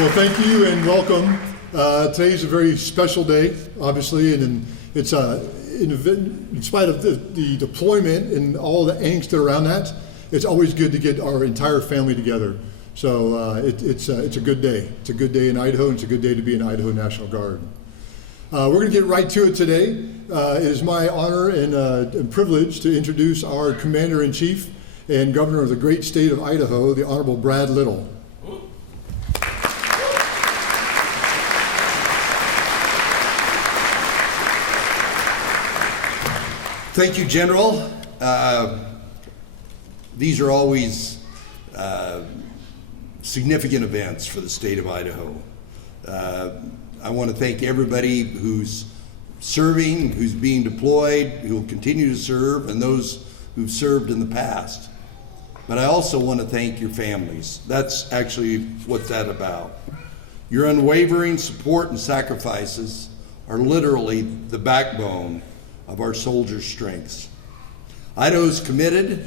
Well, thank you and welcome. Today's a very special day, obviously, and it's in spite of the deployment and all the angst around that, it's always good to get our entire family together. So it's a good day. It's a good day in Idaho, and it's a good day to be in Idaho National Guard. We're going to get right to it today. It is my honor and privilege to introduce our Commander-in-Chief and Governor of the great state of Idaho, the Honorable Brad Little. Thank you, General. These are always significant events for the state of Idaho. I want to thank everybody who's serving, who's being deployed, who will continue to serve, and those who've served in the past. But I also want to thank your families. That's actually what that's about. Your unwavering support and sacrifices are literally the backbone of our soldiers' strengths. Idaho is committed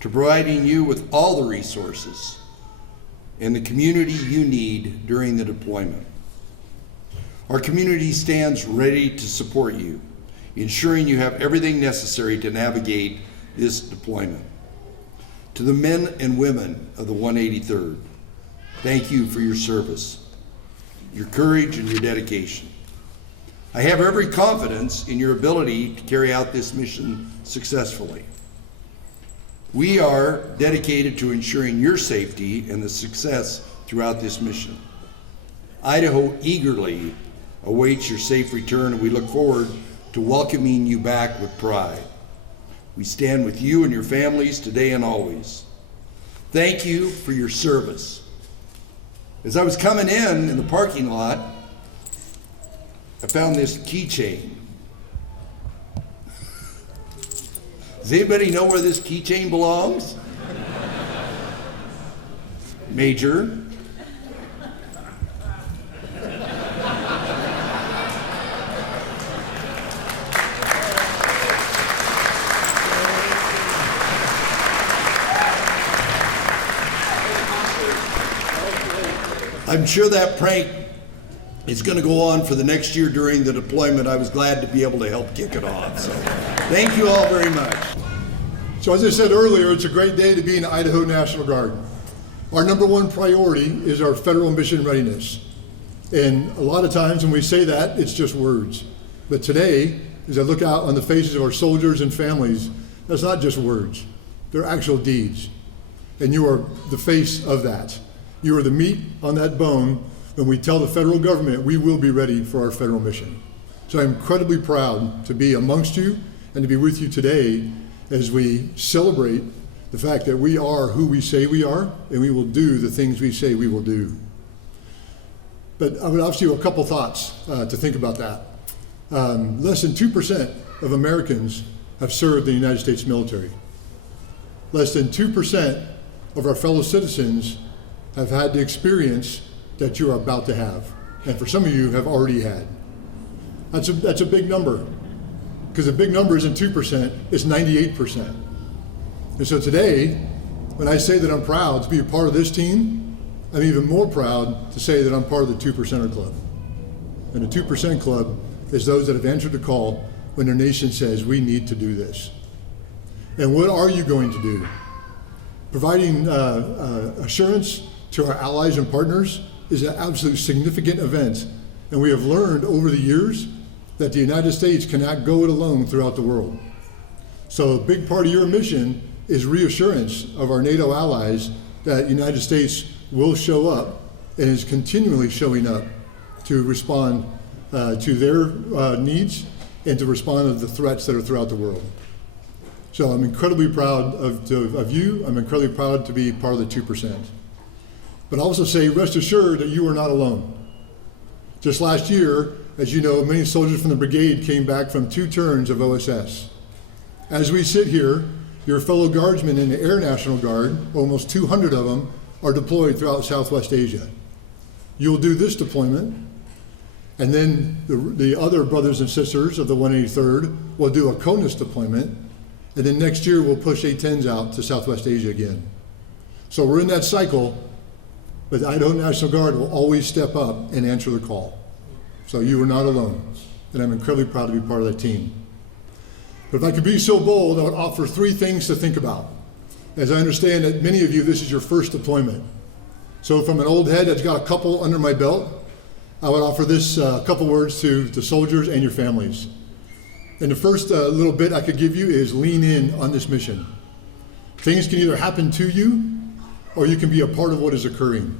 to providing you with all the resources and the community you need during the deployment. Our community stands ready to support you, ensuring you have everything necessary to navigate this deployment. To the men and women of the 183rd, thank you for your service, your courage, and your dedication. I have every confidence in your ability to carry out this mission successfully. We are dedicated to ensuring your safety and the success throughout this mission. Idaho eagerly awaits your safe return, and we look forward to welcoming you back with pride. We stand with you and your families today and always. Thank you for your service. As I was coming in the parking lot, I found this keychain. Does anybody know where this keychain belongs? Major. I'm sure that prank is going to go on for the next year during the deployment. I was glad to be able to help kick it off. So thank you all very much. So as I said earlier, it's a great day to be in Idaho National Guard. Our number one priority is our federal mission readiness. And a lot of times when we say that, it's just words. But today, as I look out on the faces of our soldiers and families, that's not just words. They're actual deeds. And you are the face of that. You are the meat on that bone when we tell the federal government we will be ready for our federal mission. So I'm incredibly proud to be amongst you and to be with you today as we celebrate the fact that we are who we say we are, and we will do the things we say we will do. But I would offer you a couple thoughts to think about that. Less than 2% of Americans have served in the United States military. Less than 2% of our fellow citizens have had the experience that you are about to have, and for some of you have already had. That's a big number, because a big number isn't 2%, it's 98%. And so today, when I say that I'm proud to be a part of this team, I'm even more proud to say that I'm part of the 2%er club. And the 2% club is those that have answered the call when their nation says we need to do this. And what are you going to do? Providing assurance to our allies and partners is an absolute significant event, and we have learned over the years that the United States cannot go it alone throughout the world. So a big part of your mission is reassurance of our NATO allies that the United States will show up and is continually showing up to respond to their needs and to respond to the threats that are throughout the world. So I'm incredibly proud of you. I'm incredibly proud to be part of the 2%. But I also say, rest assured that you are not alone. Just last year, as you know, many soldiers from the brigade came back from 2 turns of OSS. As we sit here, your fellow guardsmen in the Air National Guard, almost 200 of them, are deployed throughout Southwest Asia. You'll do this deployment, and then the other brothers and sisters of the 183rd will do a CONUS deployment, and then next year we'll push A-10s out to Southwest Asia again. So we're in that cycle, But the Idaho National Guard will always step up and answer the call. So you are not alone, and I'm incredibly proud to be part of that team. But if I could be so bold, I would offer 3 things to think about. As I understand that many of you, this is your first deployment. So from an old head that's got a couple under my belt, I would offer this couple words to the soldiers and your families. And the first little bit I could give you is lean in on this mission. Things can either happen to you, or you can be a part of what is occurring.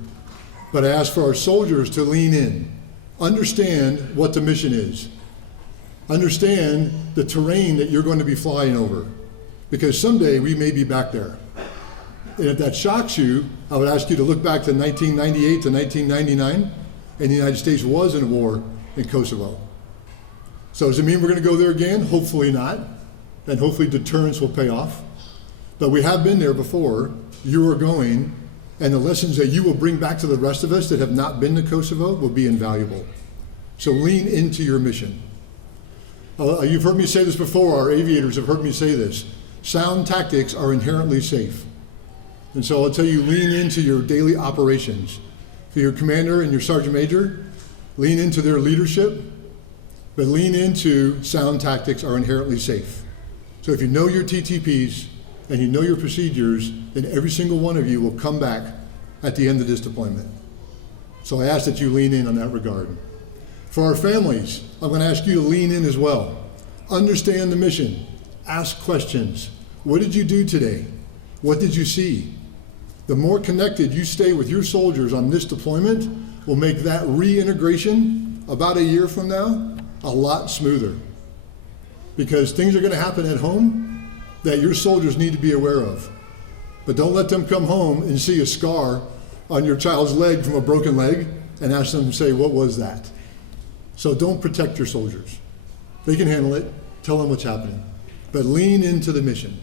But I ask for our soldiers to lean in, understand what the mission is, understand the terrain that you're going to be flying over, because someday we may be back there. And if that shocks you, I would ask you to look back to 1998 to 1999, and the United States was in a war in Kosovo. So does it mean we're going to go there again? Hopefully not, and hopefully deterrence will pay off. But we have been there before. You are going, and the lessons that you will bring back to the rest of us that have not been to Kosovo will be invaluable. So lean into your mission. You've heard me say this before, our aviators have heard me say this. Sound tactics are inherently safe. And so I'll tell you, lean into your daily operations. For your commander and your sergeant major, lean into their leadership, but lean into sound tactics are inherently safe. So if you know your TTPs and you know your procedures, then every single one of you will come back at the end of this deployment. So I ask that you lean in on that regard. For our families, I'm going to ask you to lean in as well. Understand the mission. Ask questions. What did you do today? What did you see? The more connected you stay with your soldiers on this deployment will make that reintegration about a year from now a lot smoother. Because things are going to happen at home that your soldiers need to be aware of. But don't let them come home and see a scar on your child's leg from a broken leg and ask them to say, what was that? So don't protect your soldiers. They can handle it. Tell them what's happening. But lean into the mission.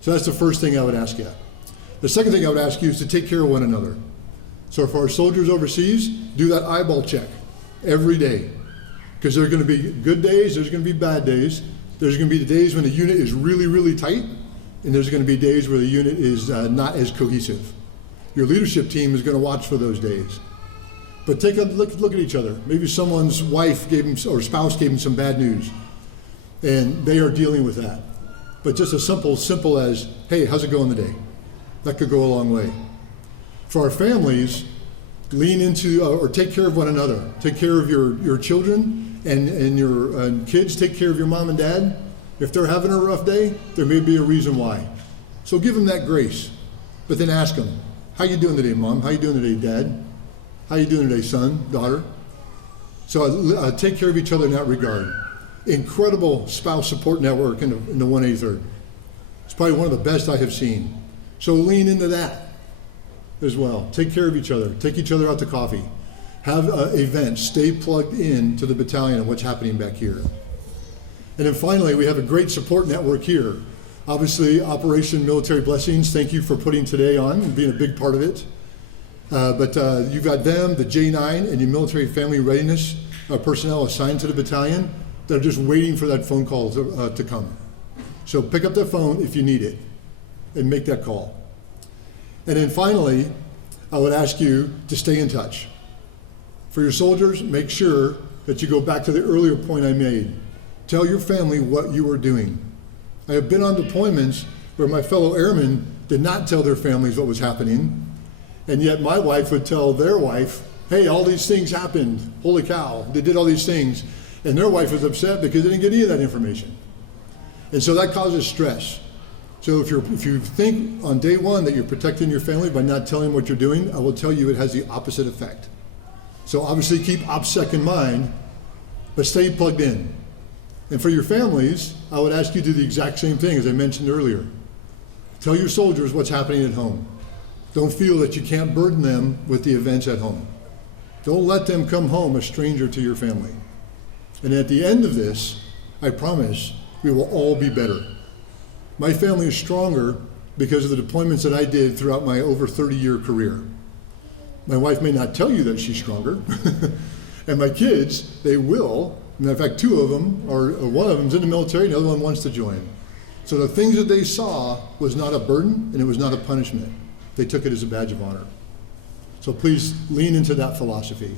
So that's the first thing I would ask you. The second thing I would ask you is to take care of one another. So for our soldiers overseas, do that eyeball check every day. Because there are going to be good days, there's going to be bad days. There's going to be the days when the unit is really, really tight, and there's going to be days where the unit is not as cohesive. Your leadership team is going to watch for those days. But take a look at each other. Maybe someone's wife gave him, or spouse gave him some bad news, and they are dealing with that. But just as simple as, hey, how's it going today? That could go a long way. For our families, lean into or take care of one another. Take care of your children and your kids. Take care of your mom and dad. If they're having a rough day, there may be a reason why. So give them that grace, but then ask them, how you doing today, Mom? How you doing today, Dad? How you doing today, son, daughter? So take care of each other in that regard. Incredible spouse support network in the 183rd. It's probably one of the best I have seen. So lean into that as well. Take care of each other. Take each other out to coffee. Have events. Stay plugged in to the battalion and what's happening back here. And then finally, we have a great support network here. Obviously, Operation Military Blessings, thank you for putting today on and being a big part of it. But you've got them, the J9, and your military family readiness personnel assigned to the battalion. They're just waiting for that phone call to come. So pick up that phone if you need it and make that call. And then finally, I would ask you to stay in touch. For your soldiers, make sure that you go back to the earlier point I made. Tell your family what you are doing. I have been on deployments where my fellow airmen did not tell their families what was happening, and yet my wife would tell their wife, hey, all these things happened, holy cow, they did all these things, and their wife was upset because they didn't get any of that information. And so that causes stress. So if you think on day one that you're protecting your family by not telling them what you're doing, I will tell you it has the opposite effect. So obviously keep OPSEC in mind, but stay plugged in. And for your families, I would ask you to do the exact same thing as I mentioned earlier. Tell your soldiers what's happening at home. Don't feel that you can't burden them with the events at home. Don't let them come home a stranger to your family. And at the end of this, I promise we will all be better. My family is stronger because of the deployments that I did throughout my over 30-year career. My wife may not tell you that she's stronger, and my kids, they will. And in fact, two of them, or one of them's in the military, and the other one wants to join. So the things that they saw was not a burden, and it was not a punishment. They took it as a badge of honor. So please lean into that philosophy.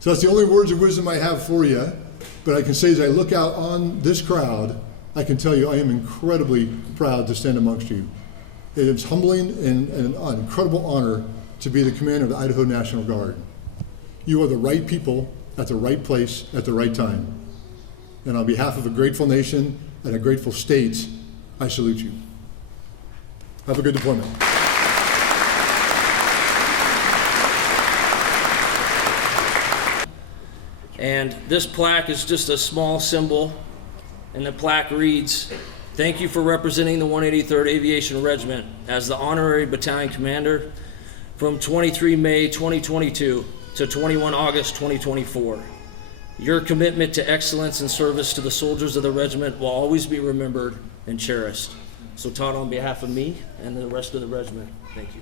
So that's the only words of wisdom I have for you. But I can say as I look out on this crowd, I can tell you I am incredibly proud to stand amongst you. It is humbling and an incredible honor to be the commander of the Idaho National Guard. You are the right people at the right place at the right time. And on behalf of a grateful nation and a grateful state, I salute you. Have a good deployment. And this plaque is just a small symbol, and the plaque reads, "Thank you for representing the 183rd Aviation Regiment as the honorary battalion commander from 23 May 2022 to 21 August 2024. Your commitment to excellence and service to the soldiers of the regiment will always be remembered and cherished." So Todd, on behalf of me and the rest of the regiment, thank you.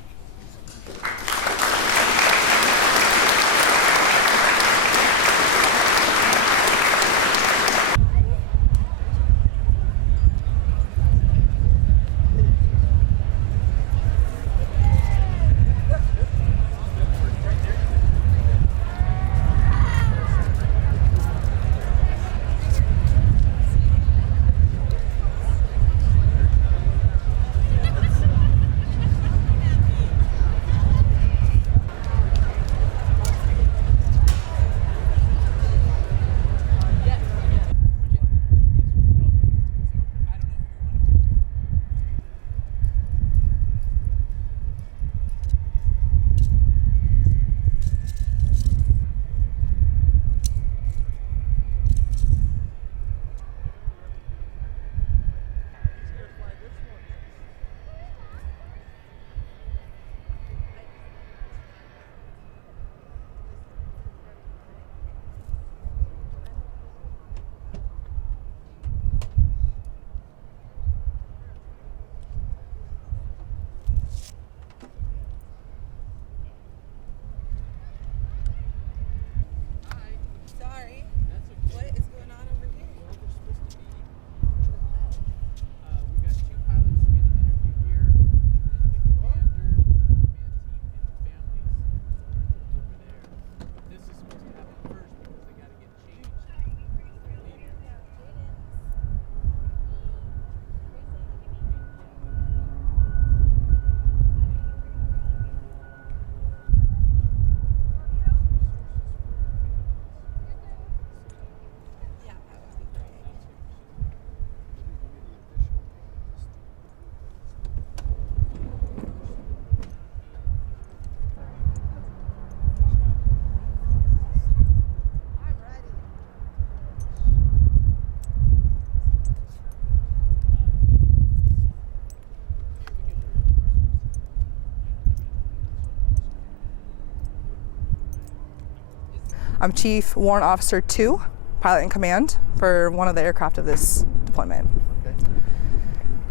I'm Chief Warrant Officer 2, pilot in command for one of the aircraft of this deployment. Okay.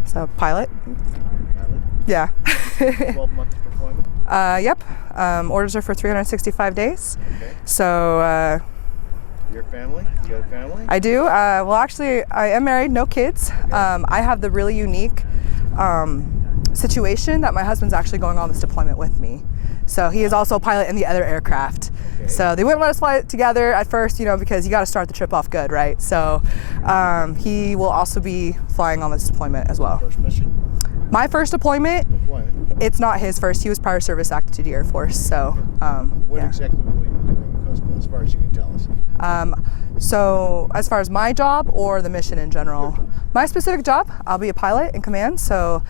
So pilot. Pilot. Yeah. 12-month deployment. Yep. Orders are for 365 days. Okay. So Your family? You got a family? I do. Well, actually, I am married, no kids. I have the really unique situation that my husband's actually going on this deployment with me. So he is also a pilot in the other aircraft. Okay. So they wouldn't let us fly it together at first, you know, because you got to start the trip off good, right? So he will also be flying on this deployment as well. First mission? My first deployment, it's not his first. He was prior service active duty Air Force. So What yeah. exactly will you be doing in Kosovo, as far as you can tell us? So as far as my job or the mission in general, my specific job, I'll be a pilot in command, so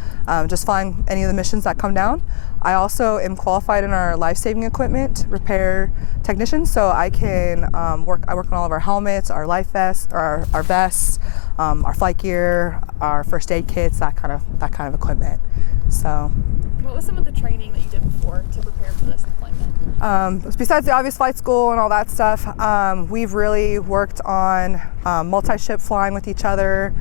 just flying any of the missions that come down. I also am qualified in our life-saving equipment repair technician, so I can I work on all of our helmets, our life vests, or our vests, our flight gear, our first aid kits, that kind of equipment. So. What was some of the training that you did before to prepare for this deployment? Besides the obvious flight school and all that stuff, we've really worked on multi-ship flying with each other,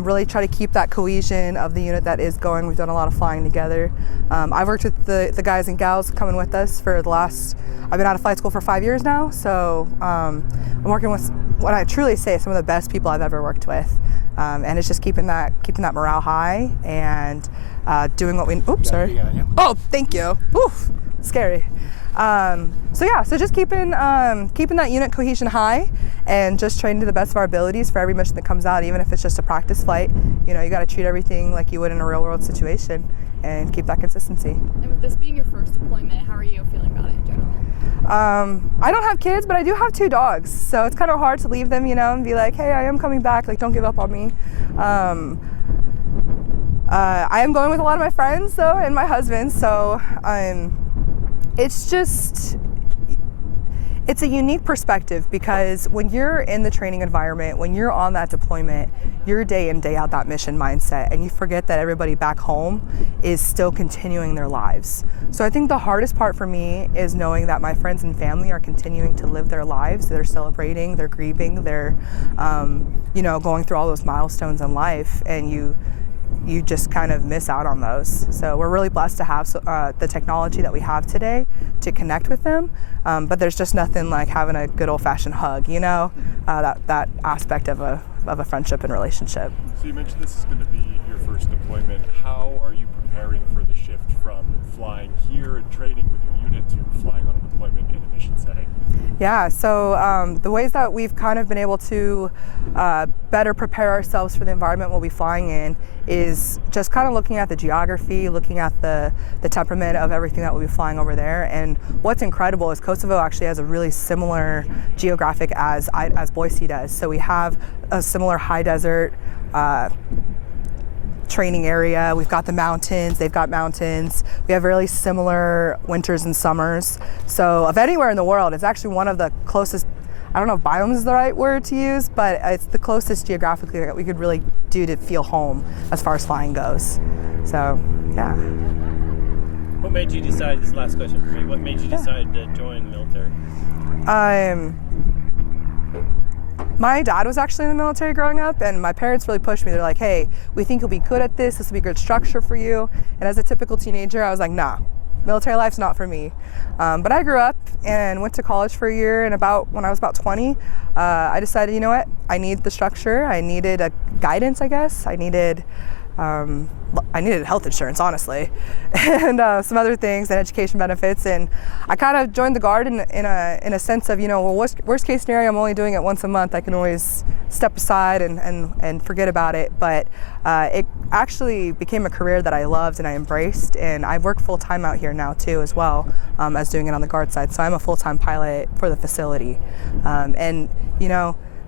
really try to keep that cohesion of the unit that is going. We've done a lot of flying together. I've worked with the guys and gals coming with us for I've been out of flight school for 5 years now, so I'm working with what I truly say some of the best people I've ever worked with. And it's just keeping that morale high and doing what we, oops, sorry. Oh, thank you. Oof, scary. So just keeping that unit cohesion high and just training to the best of our abilities for every mission that comes out, even if it's just a practice flight. You got to treat everything like you would in a real world situation and keep that consistency. And with this being your first deployment, how are you feeling about it in general? I don't have kids, but I do have 2 dogs, so it's kind of hard to leave them, and be like, hey, I am coming back, like, don't give up on me. I am going with a lot of my friends, though, and my husband, so it's a unique perspective, because when you're in the training environment, when you're on that deployment, you're day in, day out that mission mindset, and you forget that everybody back home is still continuing their lives. So I think the hardest part for me is knowing that my friends and family are continuing to live their lives. They're celebrating, they're grieving, they're going through all those milestones in life, and you just kind of miss out on those. So we're really blessed to have the technology that we have today to connect with them, but there's just nothing like having a good old-fashioned hug, that aspect of a friendship and relationship. So you mentioned this is going to be your first deployment. How are you preparing for the shift from flying here and training with your unit to flying on a deployment in a mission setting? Yeah, so the ways that we've kind of been able to better prepare ourselves for the environment we'll be flying in is just kind of looking at the geography, looking at the temperament of everything that we'll be flying over there. And what's incredible is Kosovo actually has a really similar geographic as Boise does. So we have a similar high desert training area. We've got the mountains, they've got mountains. We have really similar winters and summers. So of anywhere in the world, it's actually one of the closest, I don't know if biome is the right word to use, but it's the closest geographically that we could really do to feel home as far as flying goes. So, yeah. What made you decide, this is the last question for me, what made you decide to join the military? My dad was actually in the military growing up, and my parents really pushed me. They're like, hey, we think you'll be good at this. This will be good structure for you. And as a typical teenager, I was like, nah, military life's not for me. But I grew up and went to college for a year, and when I was about 20, I decided, you know what? I need the structure. I needed a guidance, I guess. I needed health insurance, honestly, and some other things and education benefits. And I kind of joined the Guard in a sense of, worst case scenario, I'm only doing it once a month. I can always step aside and forget about it. But it actually became a career that I loved and I embraced. And I work full time out here now too, as well as doing it on the Guard side. So I'm a full-time pilot for the facility.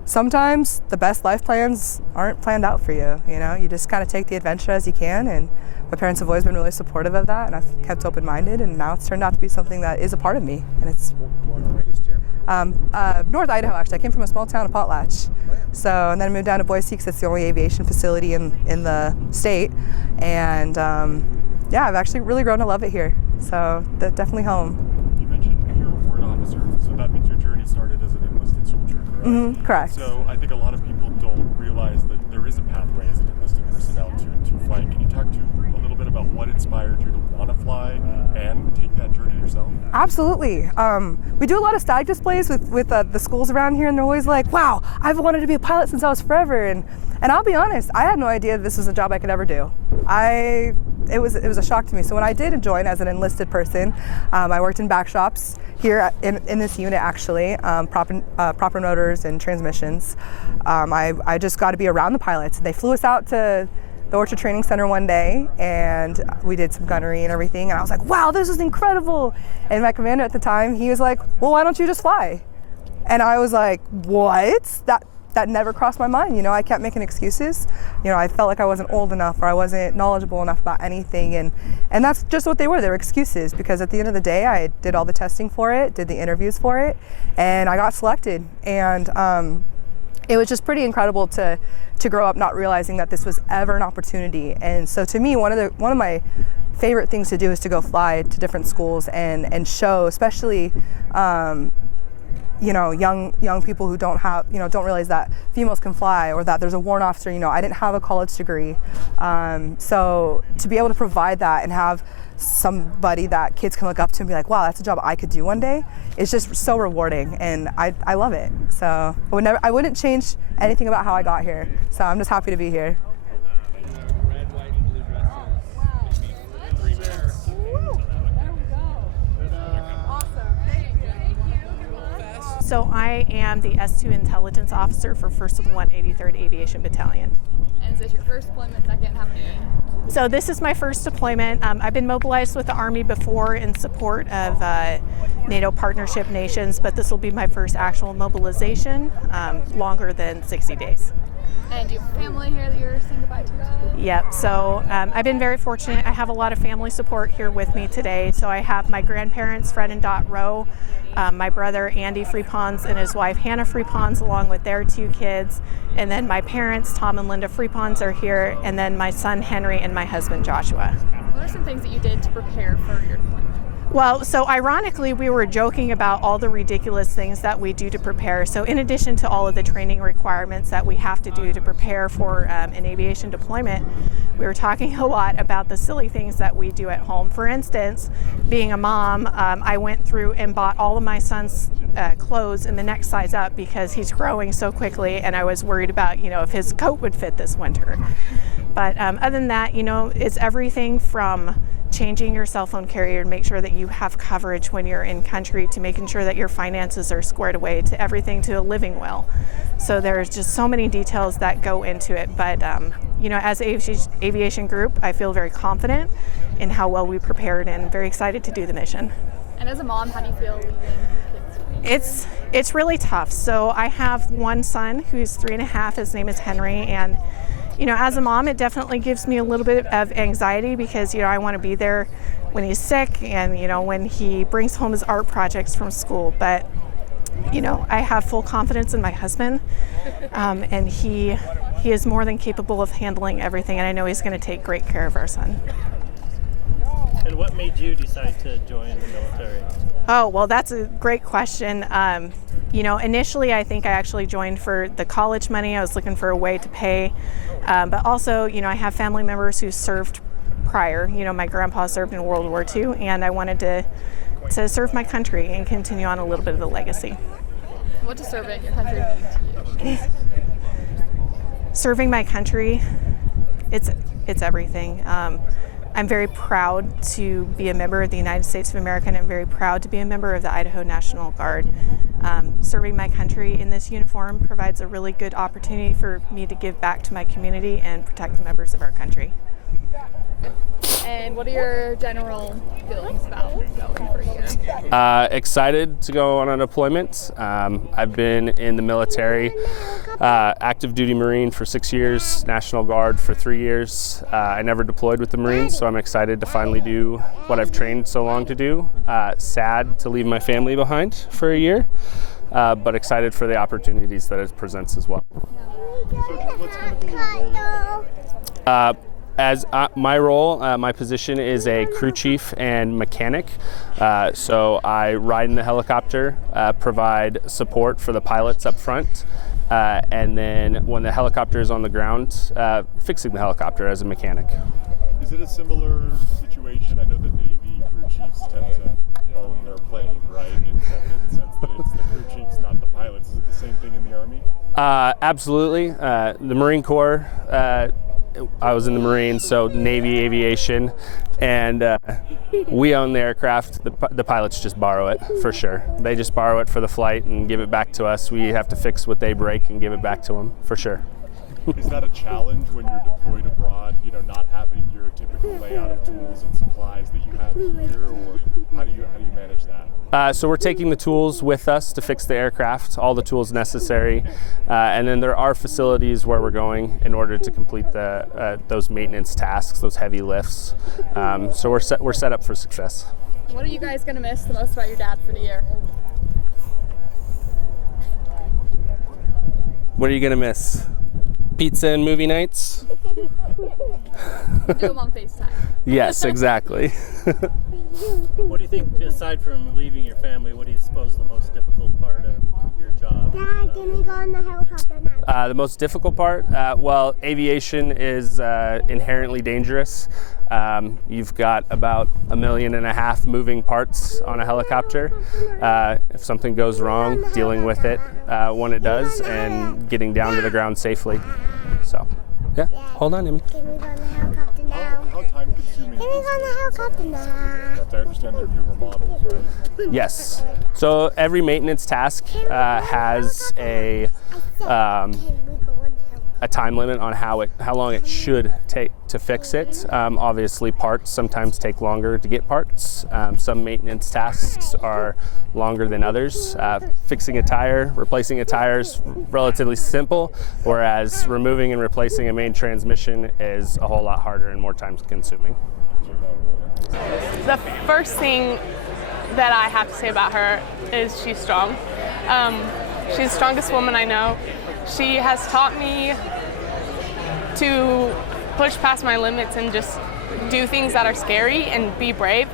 Sometimes the best life plans aren't planned out for you. You just kind of take the adventure as you can, and my parents have always been really supportive of that, and I've kept open-minded, and now it's turned out to be something that is a part of me. And it's Born and raised here? North Idaho, actually. I came from a small town of Potlatch. And then I moved down to Boise because it's the only aviation facility in the state. And I've actually really grown to love it here. So definitely home. You mentioned you're a warrant officer, so that means your journey started as an enlisted soldier, correct? Mm-hmm, correct. So I think a lot of people don't realize that there is a pathway as an enlisted personnel to flying. Can you talk to a little bit about what inspired you to want to fly and take that journey yourself? Absolutely. We do a lot of static displays with the schools around here, and they're always like, wow, I've wanted to be a pilot since I was forever. And I'll be honest, I had no idea this was a job I could ever do. It was a shock to me. So when I did join as an enlisted person, I worked in back shops here in this unit, actually, proper motors and transmissions. I just got to be around the pilots. They flew us out to the Orchard Training Center one day, and we did some gunnery and everything, and I was like, wow, this is incredible. And my commander at the time, he was like, well, why don't you just fly? And I was like, what? That never crossed my mind. I kept making excuses. I felt like I wasn't old enough, or I wasn't knowledgeable enough about anything, and that's just what they were. They were excuses, because at the end of the day, I did all the testing for it, did the interviews for it, and I got selected. And it was just pretty incredible to grow up not realizing that this was ever an opportunity. And so to me, one of my favorite things to do is to go fly to different schools and show, especially young people who don't realize that females can fly, or that there's a warrant officer. I didn't have a college degree, so to be able to provide that and have somebody that kids can look up to and be like, wow, that's a job I could do one day, it's just so rewarding, and I love it. So I wouldn't change anything about how I got here. So I'm just happy to be here. Red, white, and blue dresses. 3 minutes. There we go. Awesome. So I am the S2 intelligence officer for 1st of the 183rd Aviation Battalion. And is this your first deployment, second? How many? So this is my first deployment. I've been mobilized with the Army before in support of NATO partnership nations, but this will be my first actual mobilization, longer than 60 days. And do you have family here that you're saying goodbye to? Yep, so I've been very fortunate. I have a lot of family support here with me today. So I have my grandparents, Fred and Dot Rowe, my brother Andy Freepons and his wife Hannah Freepons, along with their 2 kids. And then my parents, Tom and Linda Freepons, are here. And then my son Henry and my husband Joshua. What are some things that you did to prepare for your deployment? Well, so ironically, we were joking about all the ridiculous things that we do to prepare. So in addition to all of the training requirements that we have to do to prepare for an aviation deployment, we were talking a lot about the silly things that we do at home. For instance, being a mom, I went through and bought all of my son's clothes in the next size up because he's growing so quickly, and I was worried about, if his coat would fit this winter. But other than that, it's everything from changing your cell phone carrier to make sure that you have coverage when you're in country, to making sure that your finances are squared away, to everything to living well. So there's just so many details that go into it. But as an aviation group, I feel very confident in how well we prepared and very excited to do the mission. And as a mom, how do you feel leaving your kids? It's really tough. So I have one son who's 3.5. His name is Henry, and as a mom, it definitely gives me a little bit of anxiety because, I want to be there when he's sick and, when he brings home his art projects from school. But, I have full confidence in my husband, and he is more than capable of handling everything, and I know he's going to take great care of our son. And what made you decide to join the military? Oh, well, that's a great question. Initially, I think I actually joined for the college money. I was looking for a way to pay. But also, I have family members who served prior. My grandpa served in World War II, and I wanted to serve my country and continue on a little bit of the legacy. What does serving your country mean to you? Serving my country, it's everything. I'm very proud to be a member of the United States of America, and I'm very proud to be a member of the Idaho National Guard. Serving my country in this uniform provides a really good opportunity for me to give back to my community and protect the members of our country. And what are your general feelings about going for a year? Excited to go on a deployment. I've been in the military, active duty Marine for 6 years, National Guard for 3 years. I never deployed with the Marines, so I'm excited to finally do what I've trained so long to do. Sad to leave my family behind for a year, but excited for the opportunities that it presents as well. So what's going to be your role? My role, my position is a crew chief and mechanic. So I ride in the helicopter, provide support for the pilots up front, and then when the helicopter is on the ground, fixing the helicopter as a mechanic. Is it a similar situation? I know that Navy crew chiefs tend to own their plane, right? In the sense that it's the crew chiefs, not the pilots. Is it the same thing in the Army? Absolutely. The Marine Corps, I was in the Marines, so Navy aviation, and we own the aircraft. The pilots just borrow it, for sure. They just borrow it for the flight and give it back to us. We have to fix what they break and give it back to them, for sure. Is that a challenge when you're deployed abroad, not having your typical layout of tools and supplies that you have here, or how do you manage that? So we're taking the tools with us to fix the aircraft, all the tools necessary, and then there are facilities where we're going in order to complete those maintenance tasks, those heavy lifts. So we're set up for success. What are you guys going to miss the most about your dad for the year? What are you going to miss? Pizza and movie nights? Do them on FaceTime. Yes, exactly. What do you think, aside from leaving your family, what do you suppose the most difficult part of your job? Dad, can we go on the helicopter now? The most difficult part? Well, aviation is inherently dangerous. You've got about 1.5 million moving parts on a helicopter. If something goes wrong, dealing with it when it does and getting down to the ground safely. So, yeah, hold on, Emmy. Can we go on the helicopter now? How time consuming? Can we go on the helicopter now? aircraft. I understand they're newer models, right? Yes. So every maintenance task has a time limit on how long it should take to fix it. Obviously, parts sometimes take longer to get parts. Some maintenance tasks are longer than others. Fixing a tire, replacing a tire is relatively simple, whereas removing and replacing a main transmission is a whole lot harder and more time consuming. The first thing that I have to say about her is she's strong. She's the strongest woman I know. She has taught me to push past my limits and just do things that are scary and be brave.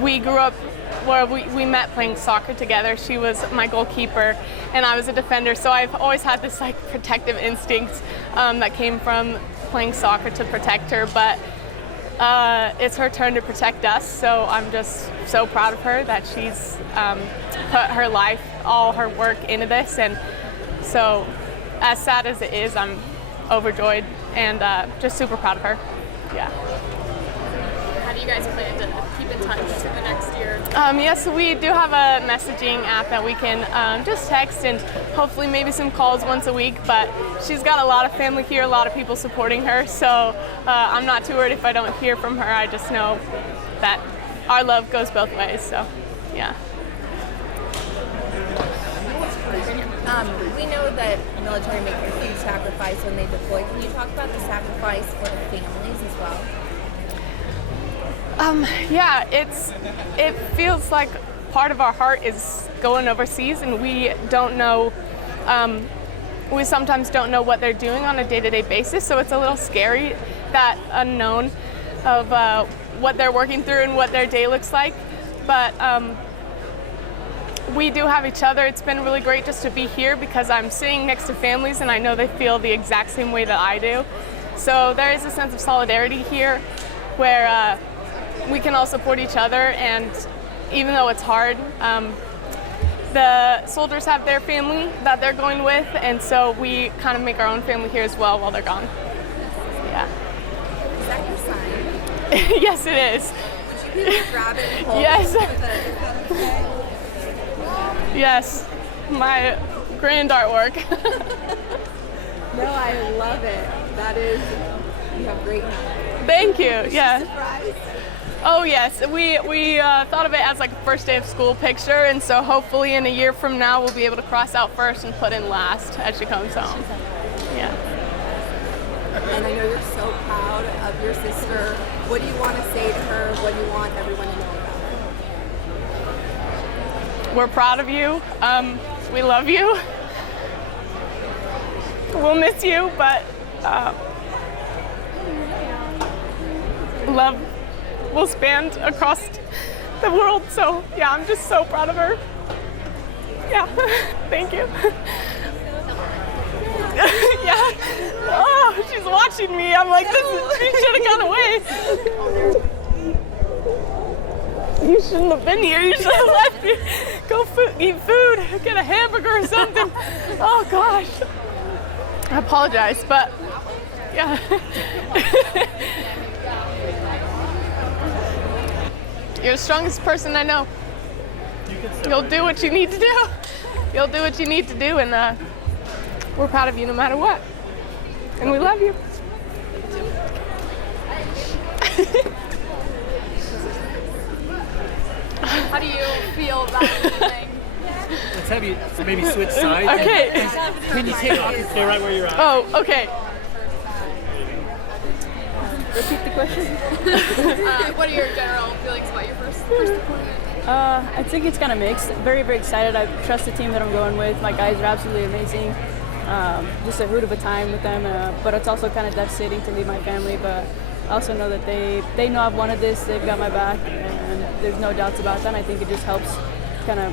We grew up where we met playing soccer together. She was my goalkeeper and I was a defender, so I've always had this like protective instinct that came from playing soccer to protect her, but it's her turn to protect us, so I'm just so proud of her that she's put her life, all her work into this, and so as sad as it is, I'm overjoyed and just super proud of her. Yeah. How do you guys plan to keep in touch for the next year? Yes, we do have a messaging app that we can just text and hopefully maybe some calls once a week, but she's got a lot of family here, a lot of people supporting her, so I'm not too worried if I don't hear from her. I just know that our love goes both ways, so yeah. We know that military make a huge sacrifice when they deploy. Can you talk about the sacrifice for the families as well? Yeah, it feels like part of our heart is going overseas, and we don't know. We sometimes don't know what they're doing on a day-to-day basis, so it's a little scary, that unknown of what they're working through and what their day looks like. But we do have each other. It's been really great just to be here because I'm sitting next to families and I know they feel the exact same way that I do. So there is a sense of solidarity here where we can all support each other, and even though it's hard, the soldiers have their family that they're going with, and so we kind of make our own family here as well while they're gone. Yeah. Is that your sign? Yes, it is. Would you be grab it and hold Yes. it? Yes, my grand artwork. No, I love it. That is, you have great hands. Thank you. Yeah. Surprise. Oh yes, we thought of it as like a first day of school picture, and so hopefully in a year from now we'll be able to cross out first and put in last as she comes home. Yeah. And I know you're so proud of your sister. What do you want to say to her? What do you want everyone to know about her? We're proud of you. We love you. We'll miss you, but love will span across the world. So yeah, I'm just so proud of her. Yeah, thank you. Yeah. Oh, she's watching me. I'm like, she should have gone away. You shouldn't have been here. You should have left me. Go eat food, get a hamburger or something. Oh gosh. I apologize, but yeah. You're the strongest person I know. You'll do what you need to do. You'll do what you need to do, and we're proud of you no matter what. And we love you. How do you feel about everything? Let's have you maybe switch sides. Okay. Can you take off and stay right where you're at? Oh, okay. Repeat the question. What are your general feelings about your first deployment? I think it's kind of mixed. Very, very excited. I trust the team that I'm going with. My guys are absolutely amazing. Just a hoot of a time with them, but it's also kind of devastating to leave my family. But I also know that they know I've wanted this. They've got my back, and there's no doubts about that. And I think it just helps kind of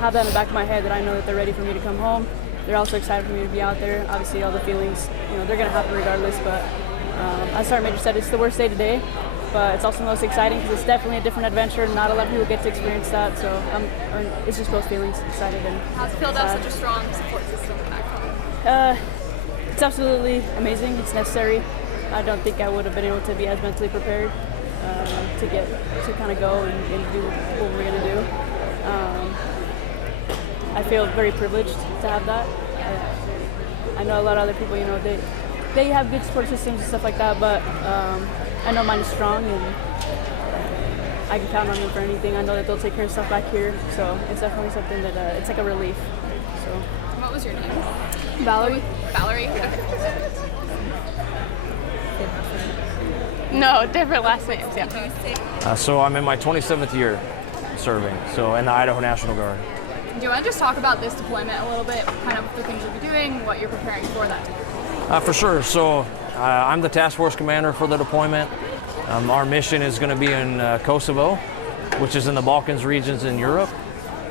have that in the back of my head that I know that they're ready for me to come home. They're also excited for me to be out there. Obviously, all the feelings, they're going to happen regardless. But as Sergeant Major said, it's the worst day today, but it's also the most exciting because it's definitely a different adventure. Not a lot of people get to experience that, so it's just both feelings, excited and How's it feel to have such a strong support system back home? It's absolutely amazing. It's necessary. I don't think I would have been able to be as mentally prepared to kind of go and do what we're going to do. I feel very privileged to have that. I know a lot of other people, you know, they have good support systems and stuff like that, but I know mine is strong and I can count on them for anything. I know that they'll take care of stuff back here, so it's definitely something that it's like a relief. So. What was your name? Valerie. Valerie? No, different last names, yeah. So I'm in my 27th year serving, so in the Idaho National Guard. Do you want to just talk about this deployment a little bit, kind of the things you'll be doing, what you're preparing for that? For sure. So I'm the task force commander for the deployment. Our mission is going to be in Kosovo, which is in the Balkans regions in Europe.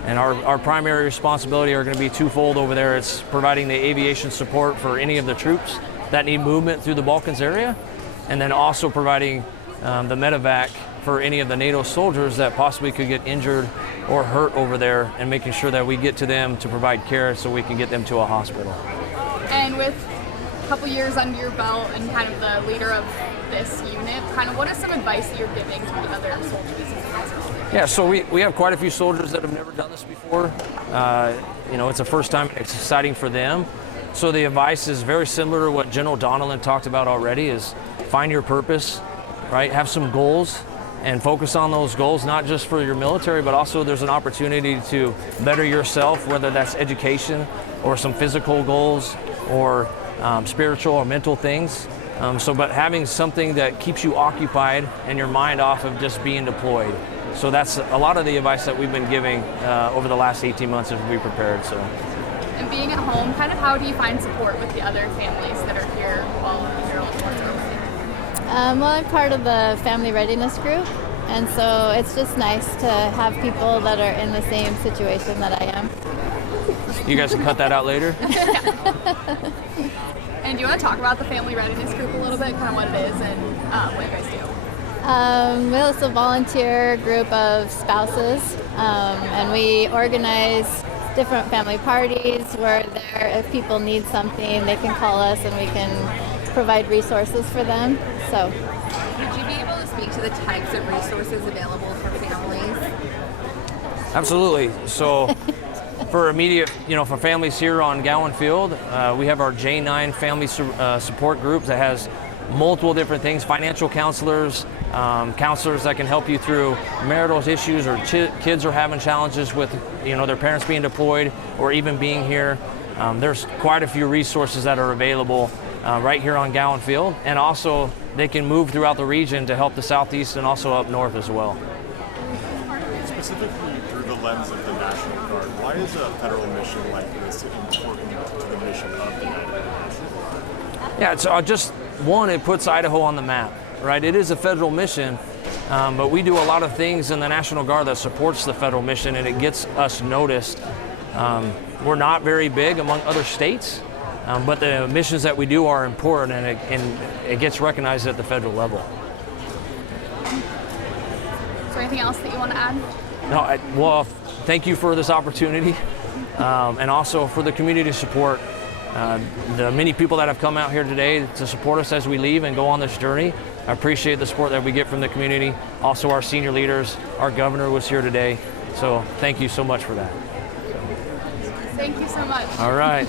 And our primary responsibility are going to be twofold over there. It's providing the aviation support for any of the troops that need movement through the Balkans area, and then also providing the medevac for any of the NATO soldiers that possibly could get injured or hurt over there, and making sure that we get to them to provide care so we can get them to a hospital. And with a couple years under your belt and kind of the leader of this unit, kind of what is some advice that you're giving to the other soldiers? Yeah, so we have quite a few soldiers that have never done this before. You know, it's the first time, it's exciting for them. So the advice is very similar to what General Donnellan talked about already, is find your purpose, right? Have some goals and focus on those goals, not just for your military, but also there's an opportunity to better yourself, whether that's education or some physical goals or spiritual or mental things. But having something that keeps you occupied and your mind off of just being deployed. So that's a lot of the advice that we've been giving over the last 18 months as we prepared. So. And being at home, kind of how do you find support with the other families that are here while you're on the war? Well, I'm part of the family readiness group, and so it's just nice to have people that are in the same situation that I am. You guys can cut that out later. And do you want to talk about the family readiness group a little bit, kind of what it is and what you guys do? Well, it's a volunteer group of spouses, and we organize different family parties. We're there if people need something, they can call us and we can provide resources for them. So, would you be able to speak to the types of resources available for families? Absolutely. So for immediate, for families here on Gowan Field, we have our J9 family support group that has multiple different things, financial counselors, counselors that can help you through marital issues, or kids are having challenges with their parents being deployed or even being here. There's quite a few resources that are available right here on Gowan Field, and also they can move throughout the region to help the southeast and also up north as well. Specifically through the lens of the National Guard, why is a federal mission like this important to the mission of the National Guard? Yeah, it's just one, it puts Idaho on the map, right? It is a federal mission, but we do a lot of things in the National Guard that supports the federal mission, and it gets us noticed. We're not very big among other states, but the missions that we do are important, and it gets recognized at the federal level. Is there anything else that you want to add? No, well, thank you for this opportunity, and also for the community support. The many people that have come out here today to support us as we leave and go on this journey. I appreciate the support that we get from the community. Also our senior leaders, our governor was here today. So thank you so much for that. Thank you so much. All right.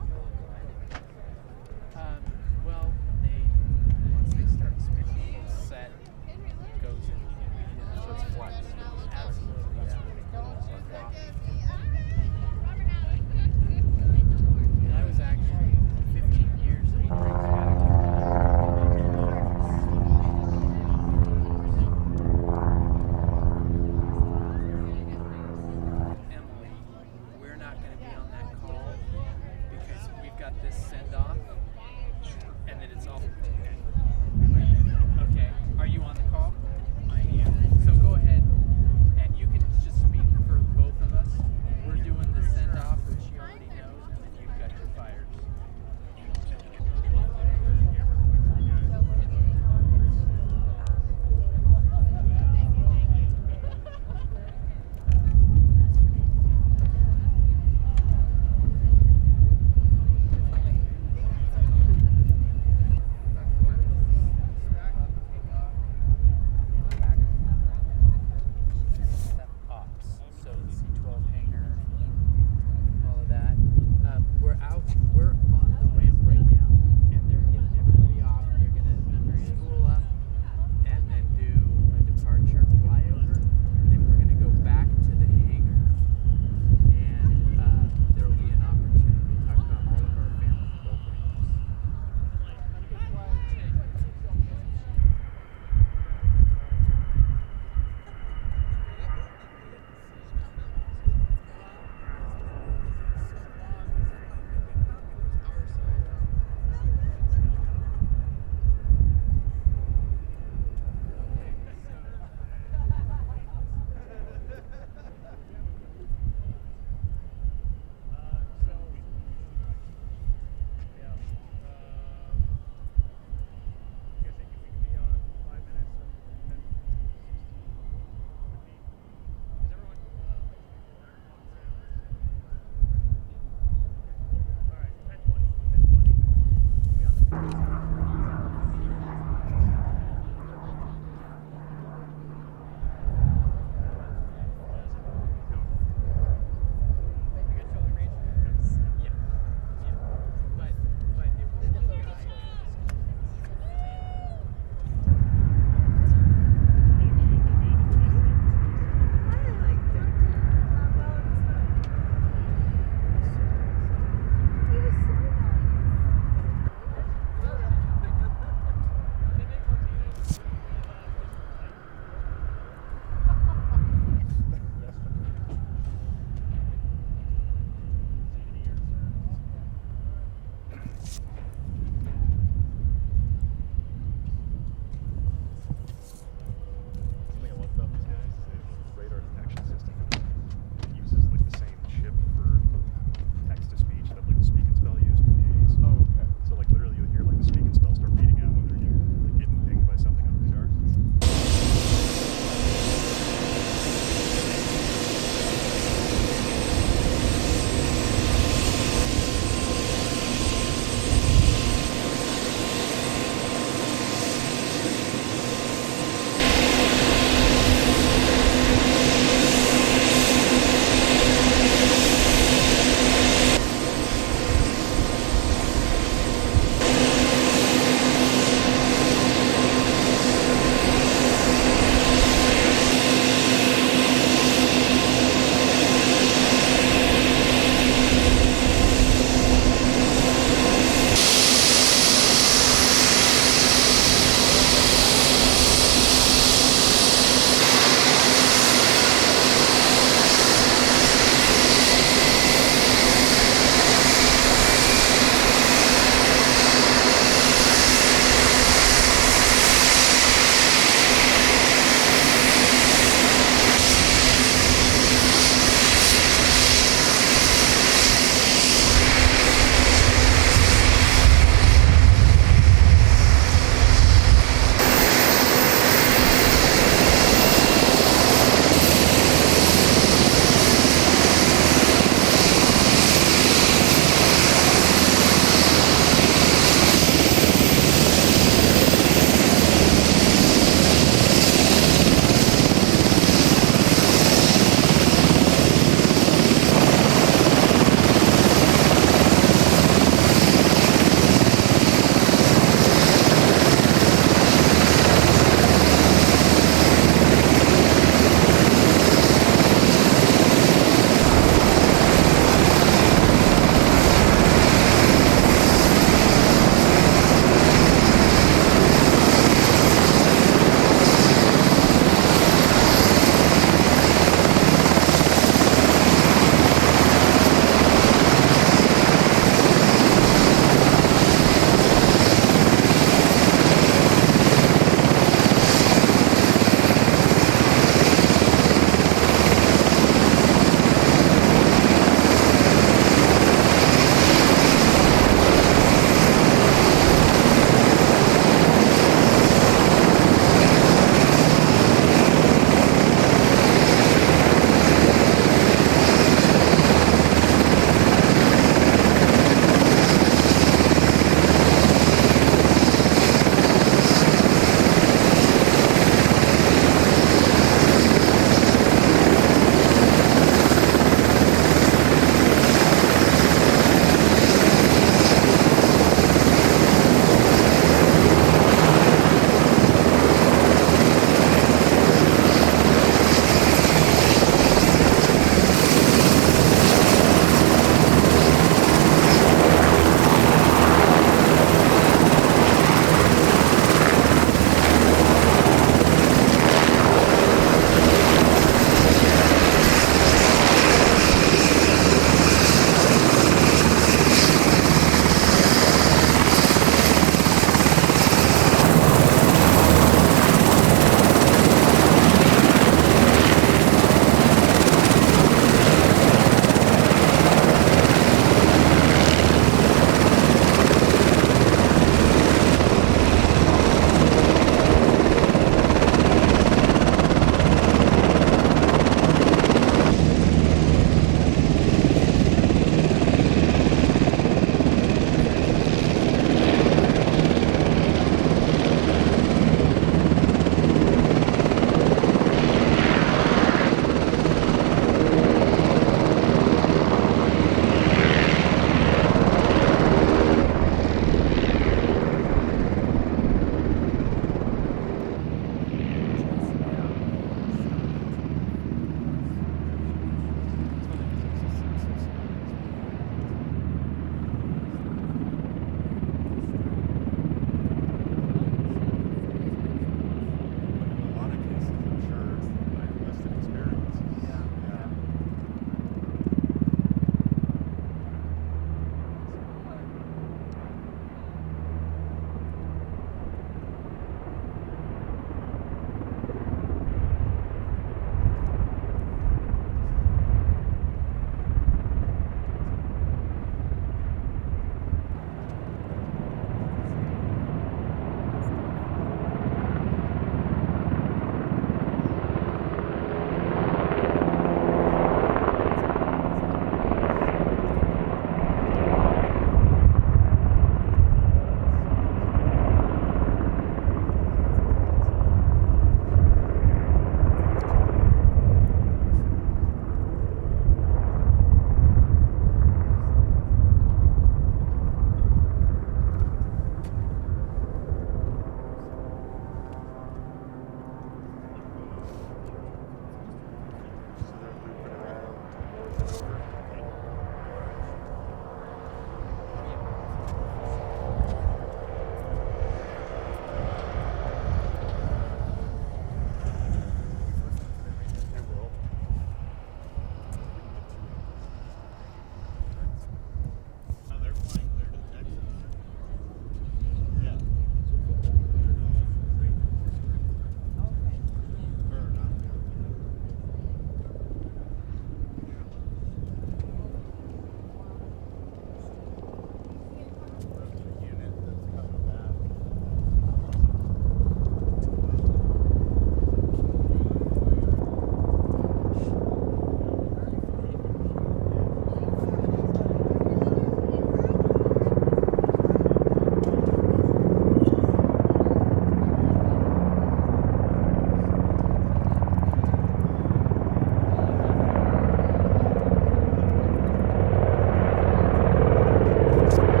Thank you.